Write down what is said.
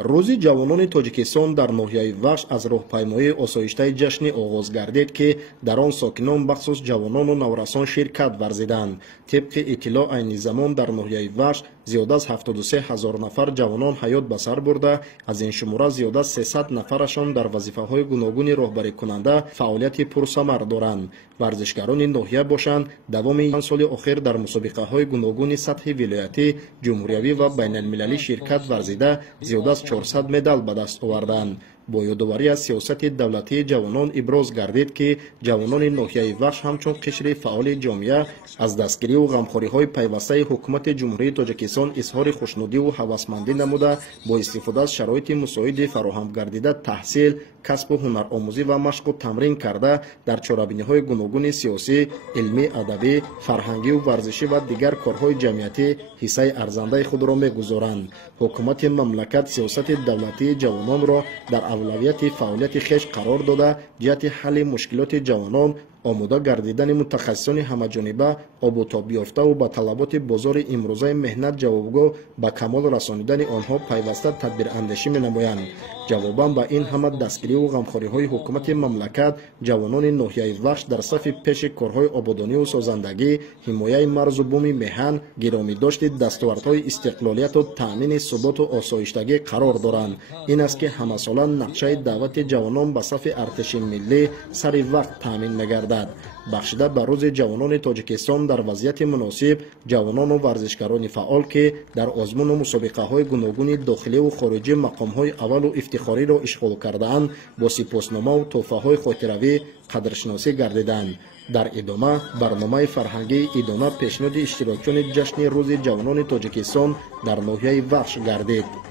روز جوانان تاجیکستان در ناحیه وخش از راهپیمایی آسایشته جشن آغاز گردید که در آن ساکنان بخصوص جوانان و نورسان شرکت ورزیدند. طبق اطلاع عین زمان در ناحیه وخش زیاد از 73000 نفر جوانان حیات به سر برده، از این شماره زیاد از 300 نفرشان در وظیفه‌های گوناگون راهبری کننده فعالیت پرثمر دارند. ورزشکاران ناحیه باشند دوام چند سال اخیر در مسابقه‌های گوناگون سطح ولایتی، جمهوریوی و بین‌المللی شرکت ورزیده زیاد از 400 مدال به دست آوردند. با یادآوری از سیاست دولتی جوانان ابراز گردید که جوانان ناحیه وخش همچون قشر فعال جامعه از دستگیری و غمخوری‌های پیوسته حکومت جمهوری تاجیکستان اظهار خوشنودی و هوسمندی نموده با استفاده از شرایط مساعد فراهم گردیده تحصیل، کسب و هنرآموزی و مشق و تمرین کرده در چاره‌بینی‌های گوناگون سیاسی، علمی، ادبی، فرهنگی و ورزشی و دیگر کارهای جمعیتی حصه ارزنده خود را می‌گذارند. حکومت مملکت سیاست دولتی جوانان را در اولویت فعالیت خویش قرار داده جهت حل مشکلات جوانان، آماده گردیدن متخصصان همه‌جانبه، آب و تاب یافته و به طلبات بازار امروزه مهنت جوابگو به کمال رسانیدن آنها پیوسته تدبیر اندیشی می‌نمایند. جواباً به این همه دستگیری و غمخوری‌های حکومت مملکت، جوانان ناحیه وخش در صف پیش کارهای آبادانی و سازندگی، حمایه مرز و بوم میهن، گرامی داشت دستاوردهای استقلالیت و تأمین ثبات و آسایشتگی قرار دارند. این است که همه ساله نقشه دعوت جوانان به صف ارتش ملی سر وقت تأمین می‌گردد. بخشیده به روز جوانان تاجیکستان در وضعیت مناسب، جوانان و ورزشکاران فعال که در آزمون و مسابقه‌های گوناگون داخلی و خارجی مقام‌های اول و افتخاری را اشغال کرده‌اند، با سپاسنامه و تحفه‌های خاطروی قدرشناسی گردیدند. در ادامه برنامه فرهنگی ادامه پیشنهاد اشتراکیان جشن روز جوانان تاجیکستان در ناحیه وخش گردید.